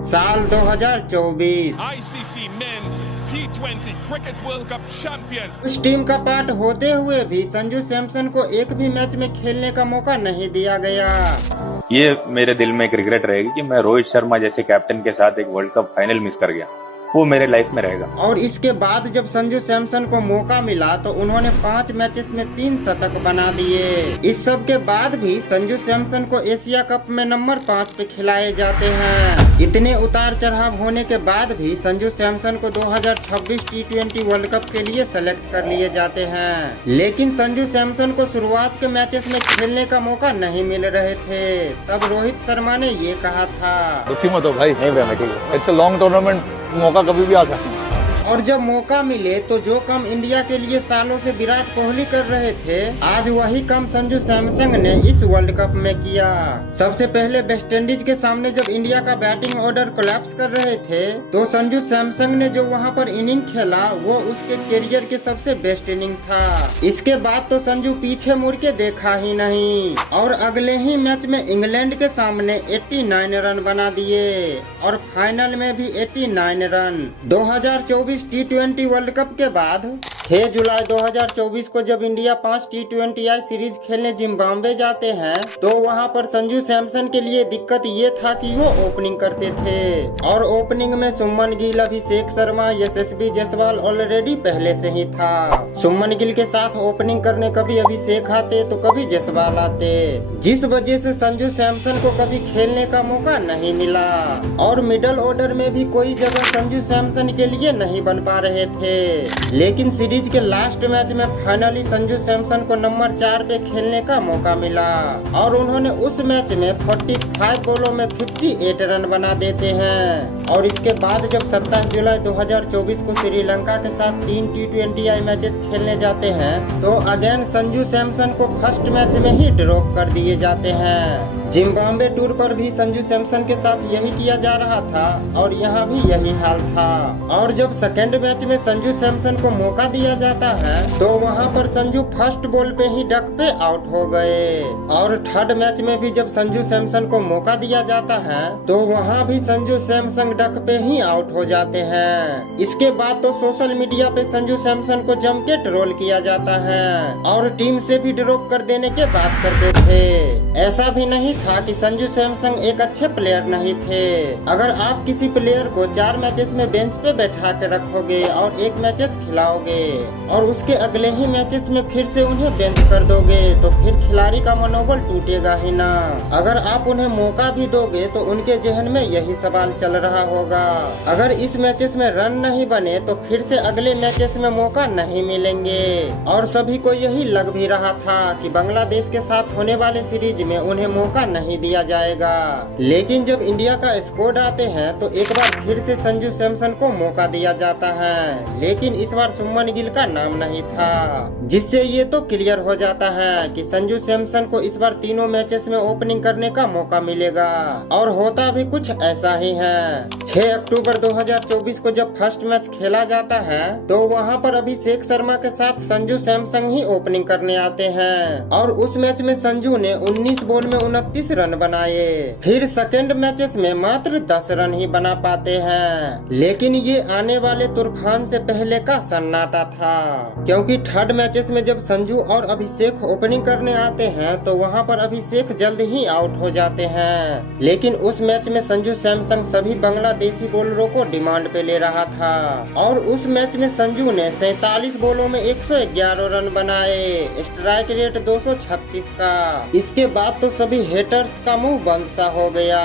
साल 2024 ICC Men's T20 Cricket World Cup Champions. उस team का पार्ट होते हुए भी संजू सैमसन को एक भी मैच में खेलने का मौका नहीं दिया गया। ये मेरे दिल में एक रिग्रेट रहेगी कि मैं रोहित शर्मा जैसे कैप्टन के साथ एक वर्ल्ड कप फाइनल मिस कर गया। वो मेरे लाइफ में रहेगा। और इसके बाद जब संजू सैमसन को मौका मिला तो उन्होंने 5 मैचेस में 3 शतक बना दिए। इस सब के बाद भी संजू सैमसन को एशिया कप में नंबर 5 पे खिलाए जाते हैं। इतने उतार चढ़ाव होने के बाद भी संजू सैमसन को 2026 T20 वर्ल्ड कप के लिए सेलेक्ट कर लिए जाते हैं। लेकिन संजू सैमसन को शुरुआत के मैचेस में खेलने का मौका नहीं मिल रहे थे। तब रोहित शर्मा ने ये कहा था, दुखी मत हो भाई, नहीं भाई, ठीक है, इट्स अ लॉन्ग टूर्नामेंट, मौका कभी भी आ सकता है। और जब मौका मिले तो जो काम इंडिया के लिए सालों से विराट कोहली कर रहे थे, आज वही काम संजू सैमसन ने इस वर्ल्ड कप में किया। सबसे पहले वेस्टइंडीज के सामने जब इंडिया का बैटिंग ऑर्डर कोलैप्स कर रहे थे तो संजू सैमसन ने जो वहां पर इनिंग खेला वो उसके करियर के सबसे बेस्ट इनिंग था। इसके बाद तो संजू पीछे मुड़ के देखा ही नहीं और अगले ही मैच में इंग्लैंड के सामने 89 रन बना दिए और फाइनल में भी 89 रन। 2024 T20 वर्ल्ड कप के बाद 6 जुलाई 2024 को जब इंडिया 5 T20I सीरीज खेलने जिम्बाब्वे जाते हैं तो वहां पर संजू सैमसन के लिए दिक्कत ये था कि वो ओपनिंग करते थे और ओपनिंग में सुमन गिल, अभिषेक शर्मा, यशस्वी जायसवाल ऑलरेडी पहले से ही था। सुमन गिल के साथ ओपनिंग करने कभी अभिषेक आते तो कभी जायसवाल आते, जिस वजह से संजू सैमसन को कभी खेलने का मौका नहीं मिला और मिडल ऑर्डर में भी कोई जगह संजू सैमसन के लिए नहीं बन पा रहे थे। लेकिन सीरीज के लास्ट मैच में फाइनली संजू सैमसन को नंबर 4 पे खेलने का मौका मिला और उन्होंने उस मैच में 45 बॉलों में 58 रन बना देते हैं। और इसके बाद जब 27 जुलाई 2024 को श्रीलंका के साथ 3 T20I मैचेस खेलने जाते हैं तो अगेन संजू सैमसन को फर्स्ट मैच में ही ड्रॉप कर दिए जाते हैं। जिम्बाब्वे टूर पर भी संजू सैमसन के साथ यही किया जा रहा था और यहाँ भी यही हाल था। और जब सेकेंड मैच में संजू सैमसन को मौका दिया जाता है तो वहाँ पर संजू फर्स्ट बॉल पे ही डक पे आउट हो गए और थर्ड मैच में भी जब संजू सैमसन को मौका दिया जाता है तो वहाँ भी संजू सैमसन डक पे ही आउट हो जाते हैं। इसके बाद तो सोशल मीडिया पे संजू सैमसन को जम के ट्रोल किया जाता है और टीम से भी ड्रॉप कर देने के बात करते थे। ऐसा भी नहीं था कि संजू सैमसन एक अच्छे प्लेयर नहीं थे। अगर आप किसी प्लेयर को 4 मैचेस में बेंच पे बैठा के रखोगे और 1 मैचेस खिलाओगे और उसके अगले ही मैचेस में फिर से उन्हें बेंच कर दोगे तो फिर खिलाड़ी का मनोबल टूटेगा ही ना। अगर आप उन्हें मौका भी दोगे तो उनके जहन में यही सवाल चल रहा होगा, अगर इस मैचेस में रन नहीं बने तो फिर से अगले मैचेस में मौका नहीं मिलेंगे। और सभी को यही लग भी रहा था कि बांग्लादेश के साथ होने वाले सीरीज में उन्हें मौका नहीं दिया जाएगा। लेकिन जब इंडिया का स्क्वाड आते हैं तो एक बार फिर से संजू सैमसन को मौका दिया जाता है, लेकिन इस बार सुमन गिल का नाम नहीं था, जिससे ये तो क्लियर हो जाता है कि संजू सैमसन को इस बार तीनों मैचेस में ओपनिंग करने का मौका मिलेगा। और होता भी कुछ ऐसा ही है। 6 अक्टूबर 2024 को जब फर्स्ट मैच खेला जाता है तो वहाँ पर अभिषेक शर्मा के साथ संजू सैमसन ही ओपनिंग करने आते हैं और उस मैच में संजू ने 19 बॉल में 29 रन बनाए। फिर सेकेंड मैचेस में मात्र 10 रन ही बना पाते हैं। लेकिन ये आने वाले तूफान से पहले का सन्नाटा था, क्योंकि थर्ड मैचेस में जब संजू और अभिषेक ओपनिंग करने आते हैं तो वहां पर अभिषेक जल्द ही आउट हो जाते हैं। लेकिन उस मैच में संजू सैमसन सभी बांग्लादेशी बॉलरों को डिमांड पे ले रहा था और उस मैच में संजू ने 47 बॉलों में 111 रन बनाए, स्ट्राइक रेट 236 का। इसके बाद तो सभी हेटर्स का मुंह बंद सा हो गया।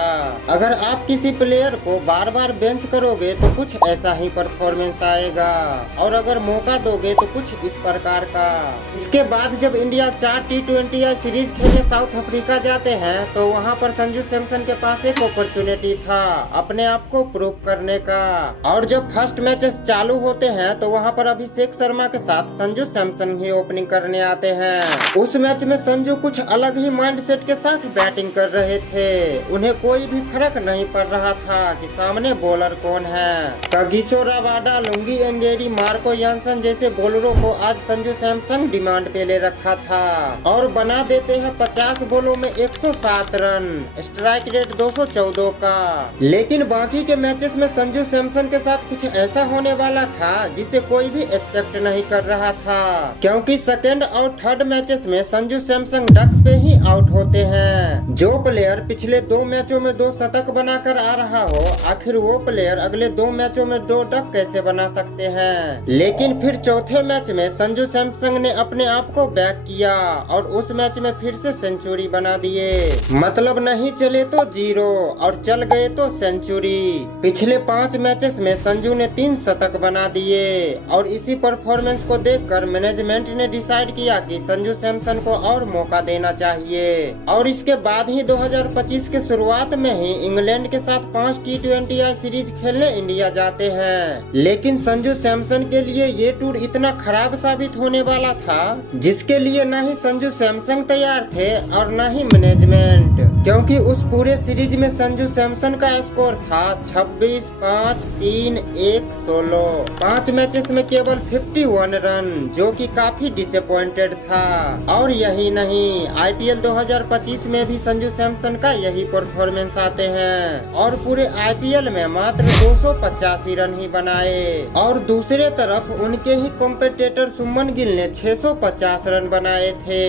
अगर आप किसी प्लेयर को बार बार बेंच करोगे तो कुछ ऐसा ही परफॉर्मेंस आएगा और अगर मौका दोगे तो कुछ इस प्रकार का। इसके बाद जब इंडिया 4 T20I सीरीज खेलने साउथ अफ्रीका जाते हैं तो वहां पर संजू सैमसन के पास एक अपॉर्चुनिटी था अपने आप को प्रूव करने का। और जब फर्स्ट मैचेस चालू होते हैं तो वहां पर अभिषेक शर्मा के साथ संजू सैमसन ही ओपनिंग करने आते हैं। उस मैच में संजू कुछ अलग ही माइंडसेट के साथ बैट बैटिंग कर रहे थे। उन्हें कोई भी फर्क नहीं पड़ रहा था कि सामने बॉलर कौन है। कागिसो रबाडा, लुंगी एंगेरी, मार्को यानसन जैसे बॉलरों को आज संजू सैमसन डिमांड पे ले रखा था और बना देते हैं 50 बॉलों में 107 रन, स्ट्राइक रेट 214 का। लेकिन बाकी के मैचेस में संजू सैमसन के साथ कुछ ऐसा होने वाला था जिसे कोई भी एक्सपेक्ट नहीं कर रहा था, क्योंकि सेकेंड और थर्ड मैचेस में संजू सैमसन डक पे ही आउट होते हैं। जो प्लेयर पिछले 2 मैचों में 2 शतक बनाकर आ रहा हो, आखिर वो प्लेयर अगले 2 मैचों में 2 डक कैसे बना सकते हैं। लेकिन फिर चौथे मैच में संजू सैमसन ने अपने आप को बैक किया और उस मैच में फिर से सेंचुरी बना दिए। मतलब नहीं चले तो 0 और चल गए तो सेंचुरी। पिछले 5 मैचेस में संजू ने 3 शतक बना दिए और इसी परफॉर्मेंस को देखकर मैनेजमेंट ने डिसाइड किया कि संजू सैमसन को और मौका देना चाहिए। और इसके बाद ही 2025 के शुरुआत में ही इंग्लैंड के साथ 5 T20I सीरीज खेलने इंडिया जाते हैं। लेकिन संजू सैमसन के लिए ये टूर इतना खराब साबित होने वाला था जिसके लिए न ही संजू सैमसन तैयार थे और न ही मैनेजमेंट, क्योंकि उस पूरे सीरीज में संजू सैमसन का स्कोर था 26, 5, 3, 1, 16। 5 मैचेस में केवल 51 रन, जो कि काफी डिसअपॉइंटेड था। और यही नहीं, IPL 2025 में भी संजू सैमसन का यही परफॉर्मेंस आते हैं और पूरे IPL में मात्र 285 रन ही बनाए। और दूसरे तरफ उनके ही कॉम्पिटिटर सुमन गिल ने 650 रन बनाए थे।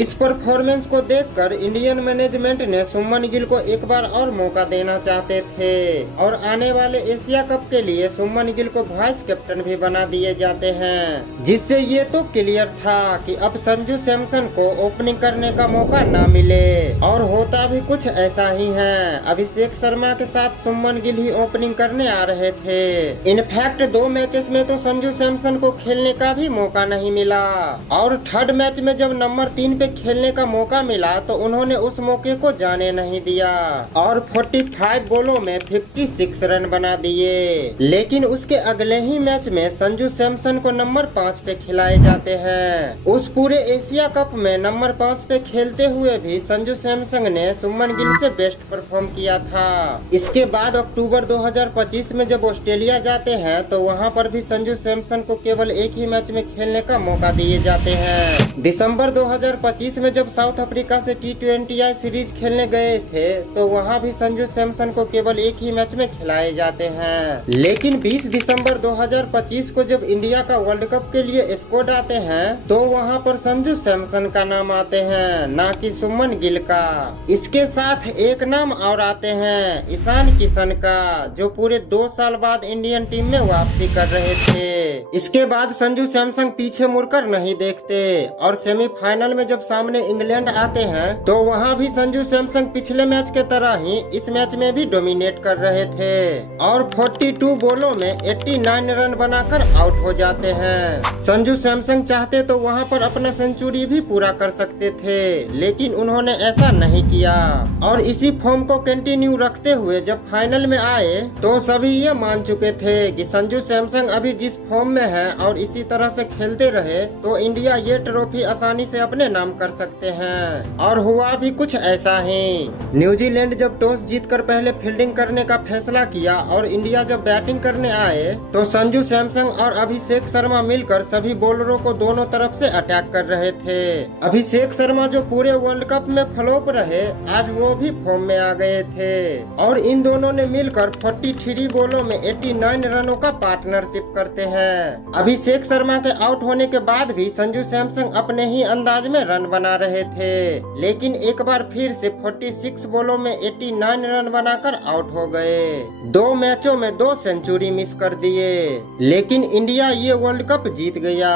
इस परफॉर्मेंस को देखकर इंडियन मैनेजमेंट ने सुमन गिल को एक बार और मौका देना चाहते थे और आने वाले एशिया कप के लिए सुमन गिल को वाइस कैप्टन भी बना दिए जाते हैं, जिससे ये तो क्लियर था कि अब संजू सैमसन को ओपनिंग करने का मौका ना मिले। और होता भी कुछ ऐसा ही है। अभिषेक शर्मा के साथ सुमन गिल ही ओपनिंग करने आ रहे थे। इनफैक्ट 2 मैचेस में तो संजू सैमसन को खेलने का भी मौका नहीं मिला और थर्ड मैच में जब नंबर 3 पे खेलने का मौका मिला तो उन्होंने उस मौके को जाने नहीं दिया और 45 बॉलों में 56 रन बना दिए। लेकिन उसके अगले ही मैच में संजू सैमसन को नंबर 5 पे खिलाए जाते हैं। उस पूरे एशिया कप में नंबर 5 पे खेलते हुए भी संजू सैमसन ने सुमन गिल से बेस्ट परफॉर्म किया था। इसके बाद अक्टूबर 2025 में जब ऑस्ट्रेलिया जाते हैं तो वहां पर भी संजू सैमसन को केवल एक ही मैच में खेलने का मौका दिए जाते हैं। दिसंबर 2025 में जब साउथ अफ्रीका से T20I सीरीज खेलने गए थे तो वहां भी संजू सैमसन को केवल एक ही मैच में खिलाए जाते हैं। लेकिन 20 दिसंबर 2025 को जब इंडिया का वर्ल्ड कप के लिए स्क्वाड आते हैं तो वहां पर संजू सैमसन का नाम आते हैं, ना कि सुमन गिल का। इसके साथ एक नाम और आते हैं, ईशान किशन का, जो पूरे 2 साल बाद इंडियन टीम में वापसी कर रहे थे। इसके बाद संजू सैमसन पीछे मुड़कर नहीं देखते और सेमीफाइनल में जब सामने इंग्लैंड आते हैं तो वहां भी संजू सैमसन पिछले मैच के तरह ही इस मैच में भी डोमिनेट कर रहे थे और 42 बॉलों में 89 रन बनाकर आउट हो जाते हैं। संजू सैमसन चाहते तो वहां पर अपना सेंचुरी भी पूरा कर सकते थे, लेकिन उन्होंने ऐसा नहीं किया और इसी फॉर्म को कंटिन्यू रखते हुए जब फाइनल में आए तो सभी ये मान चुके थे कि संजू सैमसन अभी जिस फॉर्म में है और इसी तरह से खेलते रहे तो इंडिया ये ट्रॉफी आसानी से अपने नाम कर सकते हैं। और हुआ भी कुछ ऐसा ही। न्यूजीलैंड जब टॉस जीतकर पहले फील्डिंग करने का फैसला किया और इंडिया जब बैटिंग करने आए तो संजू सैमसन और अभिषेक शर्मा मिलकर सभी बॉलरों को दोनों तरफ से अटैक कर रहे थे। अभिषेक शर्मा जो पूरे वर्ल्ड कप में फ्लॉप रहे, आज वो भी फॉर्म में आ गए थे और इन दोनों ने मिलकर 43 बॉलों में 89 रनों का पार्टनरशिप करते हैं। अभिषेक शर्मा के आउट होने के बाद भी संजू सैमसन अपने ही अंदाज में रन बना रहे थे, लेकिन एक बार फिर से 46 बॉलों में 89 रन बनाकर आउट हो गए। 2 मैचों में 2 सेंचुरी मिस कर दिए, लेकिन इंडिया ये वर्ल्ड कप जीत गया।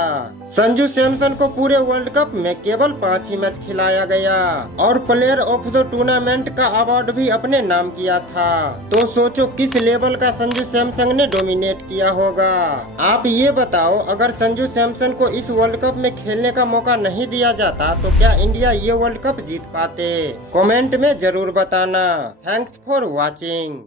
संजू सैमसन को पूरे वर्ल्ड कप में केवल 5 ही मैच खिलाया गया और प्लेयर ऑफ द टूर्नामेंट का अवार्ड भी अपने नाम किया था। तो सोचो किस लेवल का संजू सैमसन ने डोमिनेट किया होगा। आप ये बताओ, अगर संजू सैमसन को इस वर्ल्ड कप में खेलने का मौका नहीं दिया जाता तो क्या इंडिया ये वर्ल्ड कप जीत पाते? कमेंट में जरूर बताना। Thanks for watching.